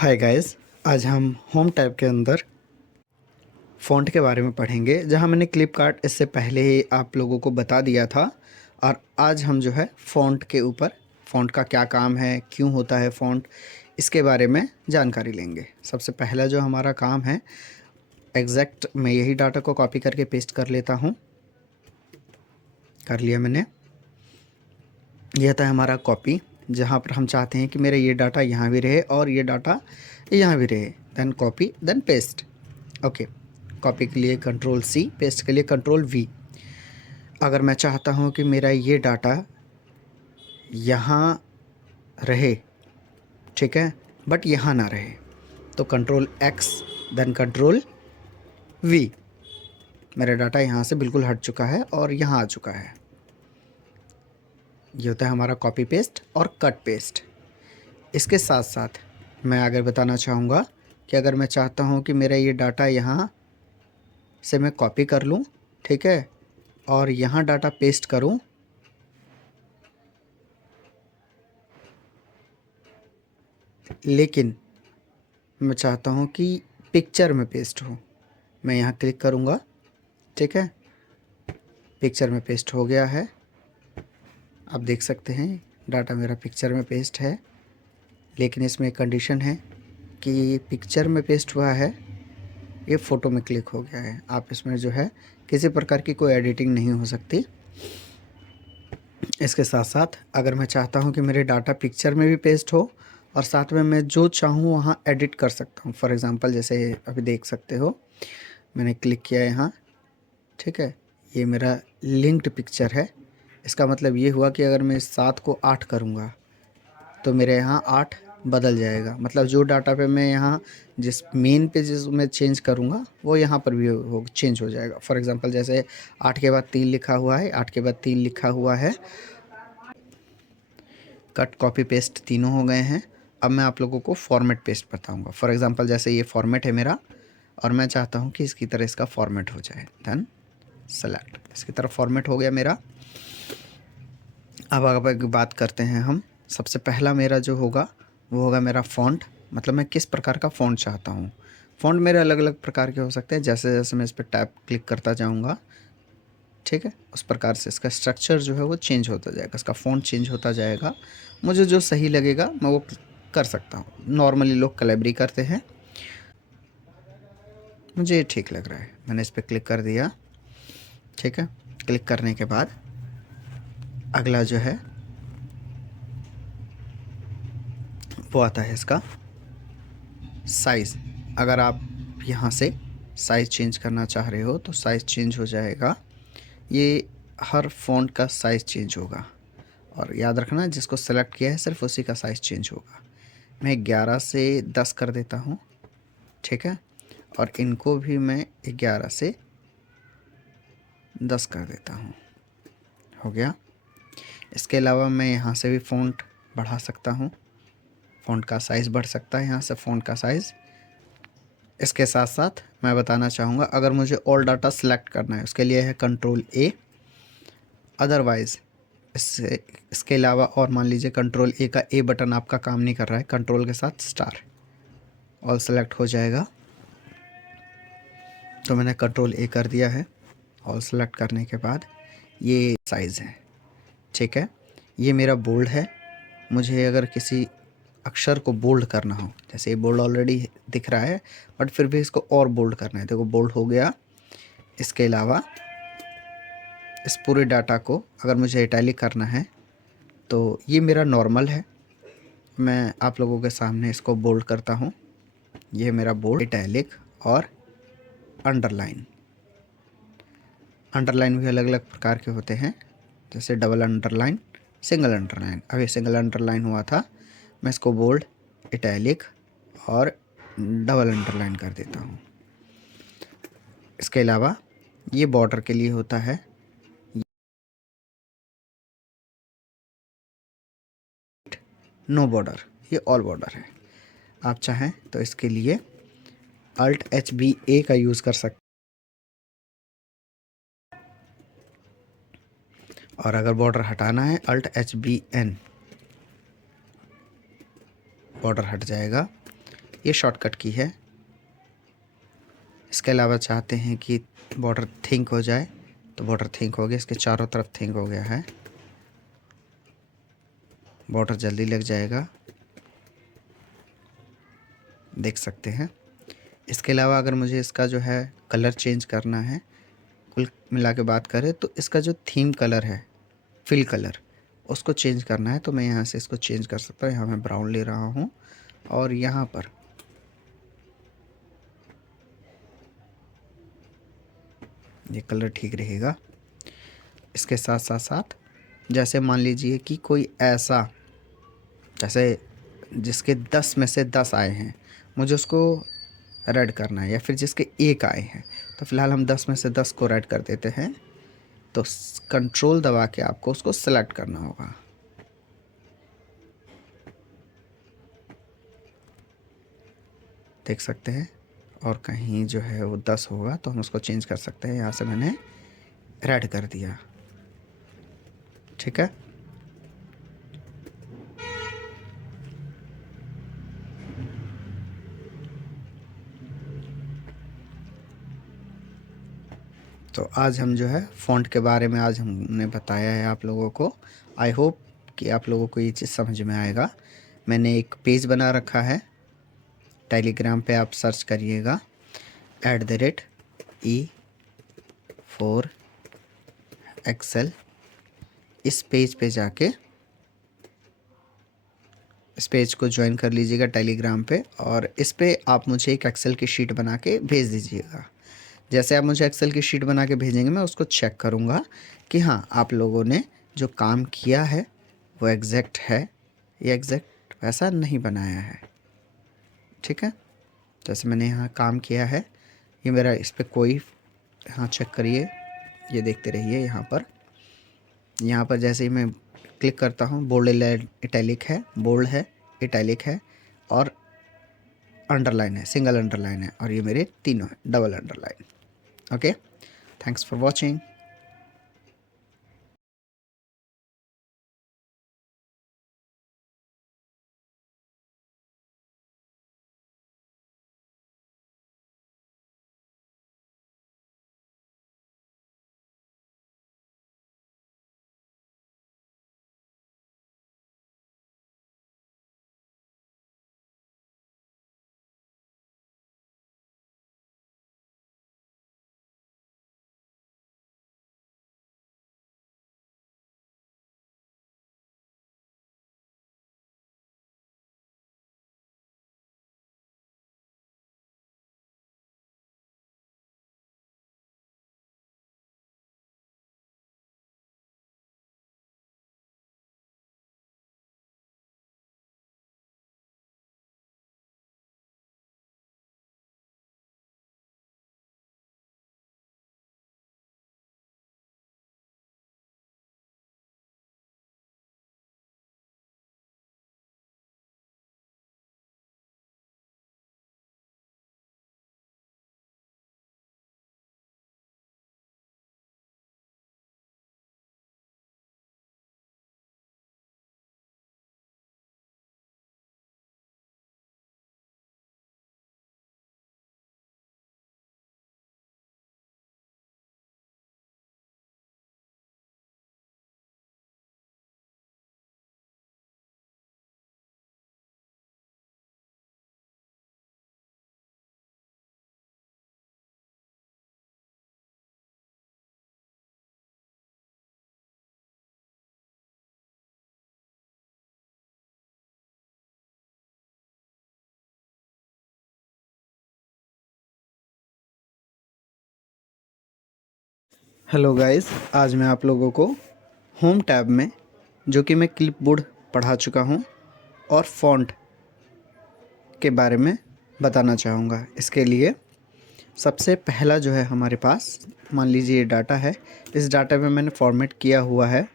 Hi guys, आज हम home tab के अंदर फ़ॉन्ट के बारे में पढ़ेंगे, जहां मैंने क्लिपकार्ट इससे पहले ही आप लोगों को बता दिया था। और आज हम जो है फ़ॉन्ट के ऊपर, फ़ॉन्ट का क्या काम है, क्यों होता है फ़ॉन्ट, इसके बारे में जानकारी लेंगे। सबसे पहला जो हमारा काम है, एग्जैक्ट मैं यही डाटा को कॉपी करके पेस्ट कर लेता हूँ। कर लिया मैंने। यह था हमारा कॉपी, जहाँ पर हम चाहते हैं कि मेरा ये डाटा यहाँ भी रहे और ये डाटा यहाँ भी रहे। Then copy, then paste. Okay, copy के लिए कंट्रोल सी, पेस्ट के लिए कंट्रोल वी। अगर मैं चाहता हूँ कि मेरा ये डाटा यहाँ रहे, ठीक है, बट यहाँ ना रहे, तो control X, then control V. मेरा डाटा यहाँ से बिल्कुल हट चुका है और यहाँ आ चुका है। ये होता है हमारा कॉपी पेस्ट और कट पेस्ट। इसके साथ साथ मैं आगे बताना चाहूँगा कि अगर मैं चाहता हूँ कि मेरा ये डाटा यहाँ से मैं कॉपी कर लूँ, ठीक है, और यहाँ डाटा पेस्ट करूँ, लेकिन मैं चाहता हूँ कि पिक्चर में पेस्ट हो, मैं यहाँ क्लिक करूँगा, ठीक है, पिक्चर में पेस्ट हो गया है। आप देख सकते हैं डाटा मेरा पिक्चर में पेस्ट है, लेकिन इसमें एक कंडीशन है कि पिक्चर में पेस्ट हुआ है, ये फ़ोटो में क्लिक हो गया है। आप इसमें जो है किसी प्रकार की कोई एडिटिंग नहीं हो सकती। इसके साथ साथ अगर मैं चाहता हूँ कि मेरे डाटा पिक्चर में भी पेस्ट हो और साथ में मैं जो चाहूँ वहाँ एडिट कर सकता हूँ। फॉर एग्ज़ाम्पल जैसे अभी देख सकते हो, मैंने क्लिक किया यहाँ, ठीक है, ये मेरा लिंक्ड पिक्चर है। इसका मतलब ये हुआ कि अगर मैं 7 को 8 करूँगा तो मेरे यहाँ 8 बदल जाएगा। मतलब जो डाटा पे मैं यहाँ जिस मेन पे जिस मैं चेंज करूँगा वो यहाँ पर भी वो चेंज हो जाएगा। फॉर एग्ज़ाम्पल जैसे 8 के बाद 3 लिखा हुआ है, 8 के बाद 3 लिखा हुआ है, कट कॉपी पेस्ट तीनों हो गए हैं। अब मैं आप लोगों को फॉर्मेट पेस्ट बताऊंगा। फॉर एग्ज़ाम्पल जैसे ये फॉर्मेट है मेरा और मैं चाहता हूँ कि इसकी तरह इसका फॉर्मेट हो जाए, देन सेलेक्ट, इसकी तरह फॉर्मेट हो गया मेरा। अब एक बात करते हैं हम। सबसे पहला मेरा जो होगा वो होगा मेरा फ़ॉन्ट, मतलब मैं किस प्रकार का फ़ॉन्ट चाहता हूँ। फ़ॉन्ट मेरे अलग अलग प्रकार के हो सकते हैं। जैसे जैसे मैं इस पर टैप क्लिक करता जाऊँगा, ठीक है, उस प्रकार से इसका स्ट्रक्चर जो है वो चेंज होता जाएगा, इसका फ़ॉन्ट चेंज होता जाएगा। मुझे जो सही लगेगा मैं वो कर सकता हूँ। नॉर्मली लोग कलैब्री करते हैं, मुझे ये ठीक लग रहा है, मैंने इस पर क्लिक कर दिया, ठीक है। क्लिक करने के बाद अगला जो है वो आता है इसका साइज़। अगर आप यहाँ से साइज़ चेंज करना चाह रहे हो तो साइज़ चेंज हो जाएगा। ये हर फ़ॉन्ट का साइज़ चेंज होगा, और याद रखना जिसको सेलेक्ट किया है सिर्फ उसी का साइज़ चेंज होगा। मैं 11 से 10 कर देता हूँ, ठीक है, और इनको भी मैं 11 से 10 कर देता हूँ, हो गया। इसके अलावा मैं यहाँ से भी फ़ॉन्ट बढ़ा सकता हूँ, फ़ॉन्ट का साइज़ बढ़ सकता है यहाँ से, फ़ॉन्ट का साइज़। इसके साथ साथ मैं बताना चाहूँगा, अगर मुझे ऑल डाटा सेलेक्ट करना है उसके लिए है कंट्रोल ए। अदरवाइज़ इसके अलावा और मान लीजिए कंट्रोल ए का ए बटन आपका काम नहीं कर रहा है, कंट्रोल के साथ स्टार, ऑल सेलेक्ट हो जाएगा। तो मैंने कंट्रोल ए कर दिया है। ऑल सेलेक्ट करने के बाद ये साइज़ है, ठीक है, ये मेरा बोल्ड है। मुझे अगर किसी अक्षर को बोल्ड करना हो, जैसे ये बोल्ड ऑलरेडी दिख रहा है बट फिर भी इसको और बोल्ड करना है, देखो बोल्ड हो गया। इसके अलावा इस पूरे डाटा को अगर मुझे इटैलिक करना है तो ये मेरा नॉर्मल है, मैं आप लोगों के सामने इसको बोल्ड करता हूँ। ये मेरा बोल्ड, इटैलिक और अंडरलाइन। अंडरलाइन भी अलग अलग प्रकार के होते हैं, जैसे डबल अंडरलाइन, सिंगल अंडरलाइन। अभी सिंगल अंडरलाइन हुआ था, मैं इसको बोल्ड, इटैलिक और डबल अंडरलाइन कर देता हूँ। इसके अलावा ये बॉर्डर के लिए होता है, नो बॉर्डर, ये ऑल बॉर्डर है। आप चाहें तो इसके लिए अल्ट एच बी ए का यूज़ कर सकते, और अगर बॉर्डर हटाना है Alt H B N, border हट जाएगा। ये शॉर्टकट की है। इसके अलावा चाहते हैं कि बॉर्डर थिंक हो जाए तो बॉर्डर थिंक हो गया, इसके चारों तरफ थिंक हो गया है, बॉर्डर जल्दी लग जाएगा, देख सकते हैं। इसके अलावा अगर मुझे इसका जो है कलर चेंज करना है, कुल मिला के बात करें तो इसका जो थीम कलर है, फिल कलर, उसको चेंज करना है तो मैं यहाँ से इसको चेंज कर सकता हूँ। यहाँ मैं ब्राउन ले रहा हूँ और यहाँ पर ये कलर ठीक रहेगा। इसके साथ साथ साथ जैसे मान लीजिए कि कोई ऐसा, जैसे जिसके 10 में से 10 आए हैं, मुझे उसको रेड करना है, या फिर जिसके 1 आए हैं, तो फ़िलहाल हम 10 में से 10 को रेड कर देते हैं। तो कंट्रोल दबा के आपको उसको सेलेक्ट करना होगा। देख सकते हैं। और कहीं जो है वो 10 होगा तो हम उसको चेंज कर सकते हैं। यहाँ से मैंने रेड कर दिया, ठीक है। तो आज हम जो है फ़ॉन्ट के बारे में आज हमने बताया है आप लोगों को। आई होप कि आप लोगों को ये चीज़ समझ में आएगा। मैंने एक पेज बना रखा है, टेलीग्राम पे आप सर्च करिएगा @E4Excel। इस पेज पे जाके इस पेज को ज्वाइन कर लीजिएगा टेलीग्राम पे, और इस पे आप मुझे एक एक्सेल की शीट बना के भेज दीजिएगा। जैसे आप मुझे एक्सेल की शीट बना के भेजेंगे, मैं उसको चेक करूँगा कि हाँ आप लोगों ने जो काम किया है वो एग्जैक्ट है या एग्जैक्ट वैसा नहीं बनाया है, ठीक है। जैसे मैंने यहाँ काम किया है, ये मेरा इस पर कोई, हाँ चेक करिए, ये देखते रहिए। यहाँ पर जैसे ही मैं क्लिक करता हूँ, बोल्ड इटैलिक है, बोल्ड है, इटैलिक है और अंडरलाइन है, सिंगल अंडरलाइन है, और ये मेरे तीनों है double underline. Okay, thanks for watching. Hello guys, आज मैं आप लोगों को होम टैब में, जो कि मैं क्लिपबोर्ड पढ़ा चुका हूँ, और फ़ॉन्ट के बारे में बताना चाहूँगा। इसके लिए सबसे पहला जो है हमारे पास, मान लीजिए ये डाटा है, इस डाटा में मैंने फॉर्मेट किया हुआ है